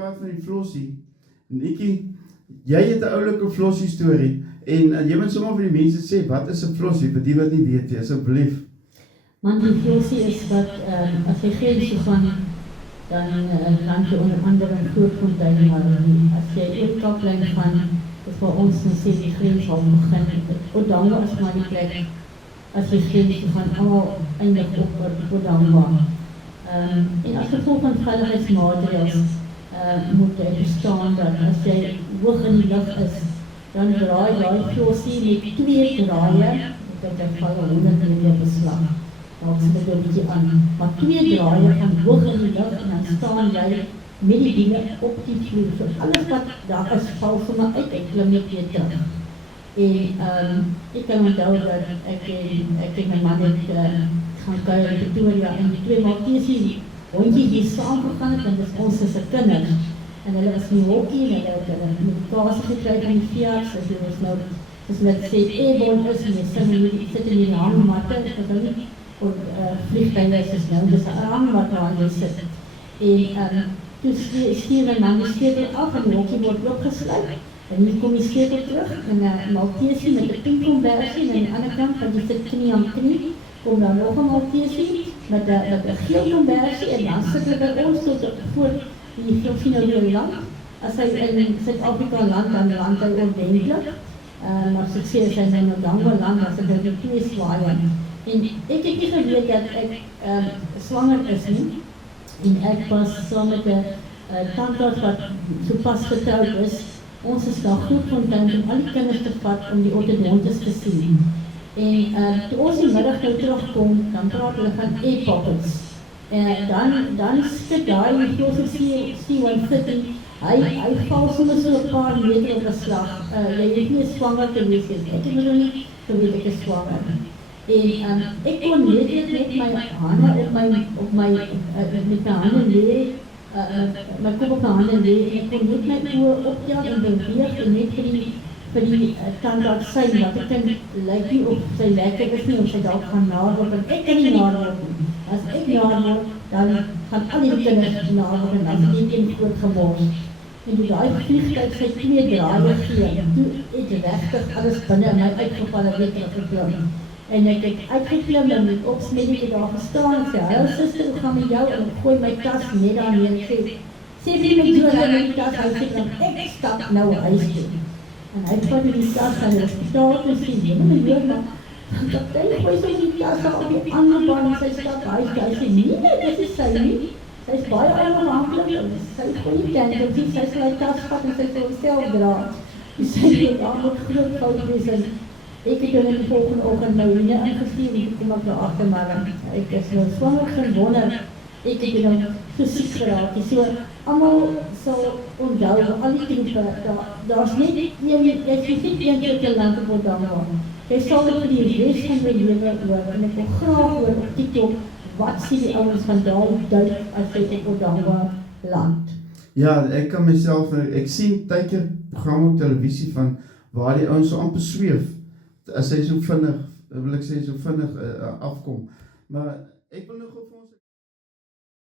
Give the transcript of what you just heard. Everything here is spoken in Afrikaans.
gepraat van die flossie. Nikkie, jy het 'n oulike flossie storie en jy moet sommer vir die mense sê, wat is 'n flossie, vir die wat nie weet nie, asseblief. Want die flossie is wat, as jy grens gaan, dan land jy onder andere in Grootfontein, maar as jy Oudtshoorn gaan, is vir ons dan sê die grens al begin. Odangwa is maar die plek, as jy grens gaan, allemaal eindig op Odangwa. En as gevolg van veiligheidsmaatreëls moet jy verstaan dat as jy hoog in die lug is, dan draai die flossie met 2 draaie, dat val 100 meter beslag. Daar sit dit 'n bietjie aan. Maar 2 draaie gaan hoog in die lug en dan staan jy met die dinge op die vloer. So alles wat daar is, val vir my uit, ek klim net weer terug. En ek kan onthou dat ek en my man het gaan kuier in Pretoria en die 2 Maltese hondjies hier saamgegaan het, en dis ons is 'n kinders. En hulle was nie hokkie en hulle het medikasie gekry van die veearts, dus hulle was nou, as hulle sê airborne is, en jy sit in die hangmatte, dat hulle nie op vliegtuie is nou, dis 'n hangmat waar jy sit. En toe stuur my man die sleutel af, en die hokkie word opgesluit, en hier kom die sleutel terug, en Maltese met 'n pink kombersie, en aan die ander kant, want die sit knie aan knie, kom daar nog 'n Maltese, met 'n geel kombersie, en dan sit hulle by ons tot voor die flossie nou weer land. As hy in Suid-Afrika land, dan land hy ordentlik. Maar as ek sê, as hy nou in Odangwa land, as ek die 2 swaaien. En ek het nie geweet dat ek swanger is nie. En ek was saam met 'n tandarts wat so pas getroud is. Ons is daar Grootfontein om al die kinders te vat om die ortodontis te sien. En toe ons die middag nou terugkom, dan praat hulle van air-pockets. Dan skit daai die flossie C130, hy val soms so 'n paar meter op 'n slag. Jy het nie swanger te wees nie. Ek het nog nie geweet ek is swanger. En ek kon net met my hande op my hande lê, my kop op my hande lê, en ek kon net my oë optel en beweeg, en net vir die tandarts sê, wat ek dink, lyk nie of sy lekker is nie, of sy dalk gaan naarword, en ek kan nie naarword nie. As ek naarword, dan gaan al die kinders naarword, en dan is die een groot gemors. En toe daai vliegtuig sy 2 draaie gee, toe het regtig alles binne in my uitgeval en weer teruggeklim. En ek het uitgeklim en met opsmedie daar gestaan en sê, "Hallo suster, hoe gaan met jou?" En ek gooi my tas net daar neer en sê vir my so dat my tas uitsit en ek stap nou huis toe. En hy vat die tas aan die hospitaal toe sien, jy moet weer maar, kaptein gooi sy die tas op die ander baan en sy stap huis toe. Hy sê, "Nee, dit is sy nie. Sy is baie onafhanklik en sy gooi die tent en sy sal die tas vat en sy sal self dra." Die sê, "Ja, moet groot fout wees en ek het in die volgende oggend nou hier ingestuur en kom ek daar agter, maar ek is nou swanger gewonder. Ek het nou so siek geraak. So almal sal onthou al die troepe, daar's net een, jy sien nie een keer te lank op Odangwa. Jy sal dit vir die res van die lewe hoor, en ek wil graag hoor op TikTok, wat sê die ouens van daar duik as jy op Odangwa land? Ja, ek kan myself, ek sien tydkeer programme op televisie van waar die ouens so amper sweef, as hy so vinnig, wil ek sê so vinnig afkom. Maar ek wil nog op